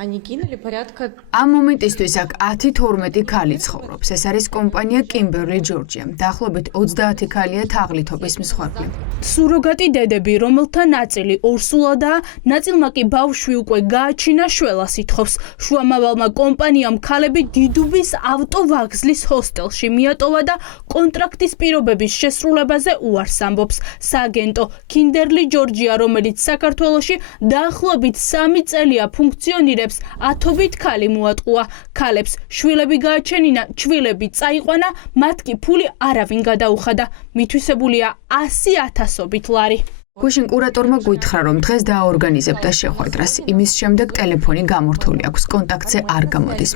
Ამ მომენტისთვის აქ 10-12 ქალი ცხოვრობს. ეს არის კომპანია Kimberly Georgia. დაახლოებით 30 ქალია თაღლითობის მსხვერპლი. სუროგატი დედები, რომელთა ნაწილი ორსულადაა, ნაწილმა კი ბავშვი უკვე გააჩინა შველას ითხოვს. შუამავალმა კომპანიამ ქალები დიდუბის ავტოვაგზლის ჰოსტელში მიატოვა და კონტრაქტის პირობების შესრულებაზე უარს ამბობს. სააგენტო Kimberly Georgia, რომელიც საქართველოში დაახლოებით 3 წელია ფუნქციონირებს, ათობით ქალი მოატყუა. ქალებს შვილები გააჩენინა, ჩვილები წაიყვანა, მათ კი ფული არავინ გადაუხადა. მითვისებულია 100,000-ობით ლარი. გუშინ კურატორმა გითხრა, რომ დღეს დააორგანიზებდა შეხვედრას. იმის შემდეგ ტელეფონი გამორთული აქვს, კონტაქტზე არ გამოდის.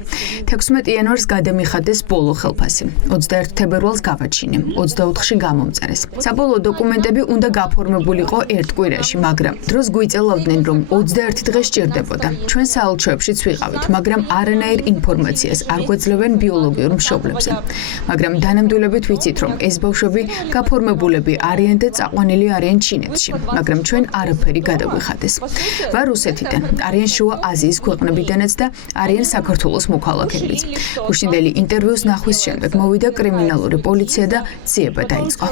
16 იანვარს გადამიხადეს ბოლო ხელფასი. 21 თებერვალს გავაჩინე, 24-ში გამომწერეს. საბოლოო დოკუმენტები უნდა გაფორმებულიყო ერთ კვირაში, მაგრამ დროს გვიწელავდნენ, რომ 21 დღე სჭირდებოდა. ჩვენ საელჩოებშიც ვიყავით, მაგრამ არანაირ ინფორმაციას არ გვეძლევენ ბიოლოგიურ მშობლებზე. მაგრამ დანამდვილებით ვიცით, რომ ეს ბავშვები გაფორმებულები არიან და წაყვანილი არიან ჩინეთში. მაგრამ ჩვენ არაფერი გადაგვიხადეს. ვარ რუსეთიდან, არიან შუა აზიის ქვეყნებიდანაც და არიან საქართველოს მოქალაქეებიც. გუშინდელი ინტერვიუს ნახვის შემდეგ მოვიდა კრიმინალური პოლიცია და ძიება დაიწყო.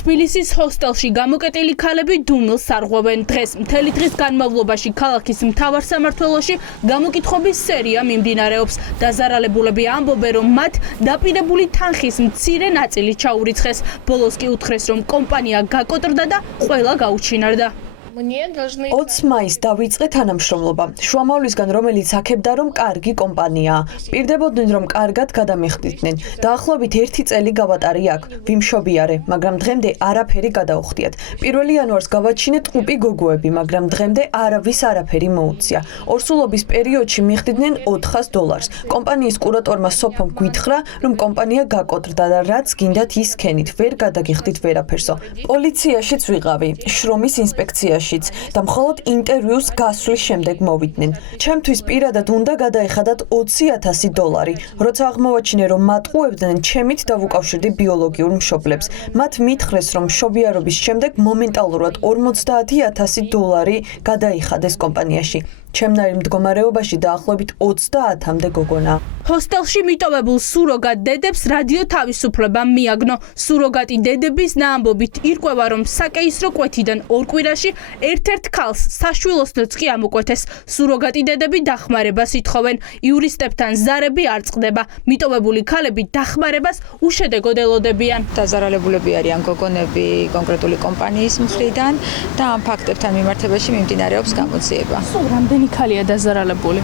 თბილისის ჰოსტელში გამოკეტილი ქალები დუმილს არღვევენ. დღეს მთელი დღის განმავლობაში ქალაქის მთავარ სამმართველოში გამოკითხვების სერია მიმდინარეობს. დაზარალებულები ამბობენ, რომ მათ დაპირებული თანხის მცირე ნაწილი ჩაურიცხეს. ბოლოს კი უთხრეს, რომ კომპანია გაკოტრდა და ყველა გაუჩინარდა. 20 მაისს დავიწყე თანამშრომლობა. შუამავლისგან, რომელიც აქებდა, რომ კარგი კომპანიაა. პირდებოდნენ, რომ კარგად გადამიხდიდნენ. დაახლოებით 1 წელი გავატარი აქ. ვიმშობიარე, მაგრამ დღემდე არაფერი გადაუხდიათ. 1 იანვარს გავაჩინე ტყუპი გოგოები, მაგრამ დღემდე არავის არაფერი მოუწია. ორსულობის პერიოდში მიხდიდნენ $400. კომპანიის კურატორმა სოფომ გითხრა, რომ კომპანია გაკოტრდა და რაც გინდათ ის ქენით, ვერ გადაგიხდით ვერაფერსო. პოლიციაშიც ვიყავი, შრომის ინსპექციაში და მხოლოდ ინტერვიუს გასვლის შემდეგ მოვიდნენ. ჩემთვის პირადად უნდა გადაეხადათ $20,000. როცა აღმოვაჩინე, რომ მატყუებდნენ, ჩემით დავუკავშირდი ბიოლოგიურ მშობლებს. მათ მითხრეს, რომ მშობიარობის შემდეგ მომენტალურად $50,000 გადაიხადეს კომპანიაში. ჩემნაირ მდგომარეობაში დაახლოებით 30-მდე გოგონა. ჰოსტელში მიტოვებულ სუროგატ დედებს რადიო თავისუფლებამ მიაგნო. სუროგატი დედების ნაამბობით ირკვევა, რომ საკეისრო კვეთიდან 2 კვირაში ერთ-ერთ ქალს საშვილოსნოც კი ამოკვეთეს. სუროგატი დედები დახმარებას ითხოვენ. იურისტებთან ზარები არ წყდება. მიტოვებული ქალები დახმარებას უშედეგოდ ელოდებიან. დაზარალებულები არიან გოგონები კონკრეტული კომპანიის მხრიდან და ამ ფაქტებთან მიმართებაში მიმდინარეობს გამოძიება. რამდენი ქალია დაზარალებული?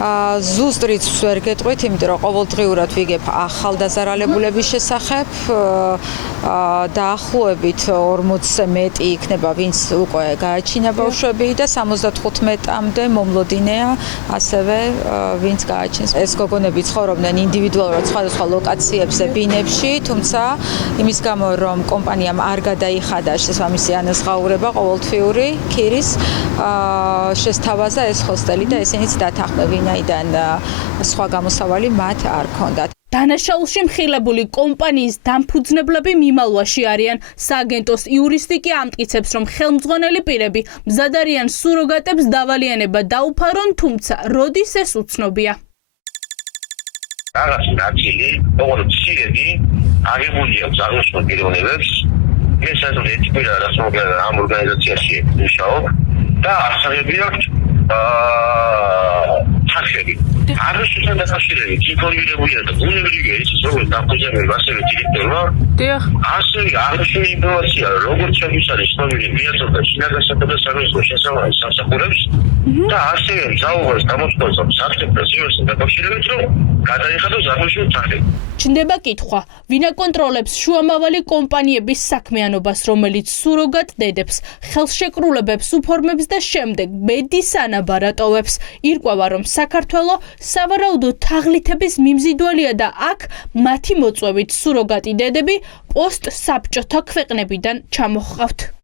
ზუსტ რიცხვს ვერ გეტყვით, იმიტომ რომ ყოველდღიურად ვიგებ ახალ დაზარალებულების შესახებ. დაახლოებით 40-ზე მეტი იქნება, ვინც უკვე გააჩინა ბავშვები და 75-მდე მომლოდინეა ასევე ვინც გააჩენს. ეს გოგონები ცხოვრობდნენ ინდივიდუალურად სხვადასხვა ლოკაციებზე, ბინებში, თუმცა იმის გამო, რომ კომპანიამ არ გადაიხადა შესაბამისი ანაზღაურება ყოველთვიური ქირის შესთავაზა ეს ჰოსტელი და ესენიც დათანხმებინაიდან სხვა გამოსავალი მათ არ ჰქონდათ. დანაშაულში მხილებული კომპანიის დამფუძნებლები მიმალვაში არიან. სააგენტოს იურისტი კი ამტკიცებს, რომ ხელმძღვანელი პირები მზად არიან სუროგატებს დავალიანება დაუფარონ, თუმცა როდის ეს უცნობია. რაღაც ნაწილი, ოღონდ მცირედი აღებული აქვს აღნიშნულ პიროვნებებს. ეს ასევე ეთიკა რაც ამ ორგანიზაციაში მუშაობ და ასაღები აქვს თანხები. არასოდეს დაკავშირებით ინფორმირებულია და ბუნებრივია ის როგორც დამფუძნებელი ასევე დირექტორმა. დიახ. ასევე აღნიშნული ინფორმაცია როგორც ჩემთვის არის ცნობილი მიაწოდა შინაგანსა და სამეცნიერო შესაბამის სამსახურებს და ასევე მზაობას გამოწვევს საფრთხეს იოსთან დაკავშირებით რომ გადაიხადოს აღნიშნული თანხები. ჩნდება კითხვა, ვინ აკონტროლებს შუამავალი კომპანიების საქმიანობას, რომელიც სუროგატ დედებს, ხელშეკრულებებს უფორმებს და შემდეგ ბედის ანაბარატოვებს. ირკვევა, რომ საქართველო სავარაუდო თაღლითების მიმზიდველია და აქ მათი მოწვევით სუროგატი დედები პოსტ საბჭოთა ქვეყნებიდან ჩამოჰყავთ.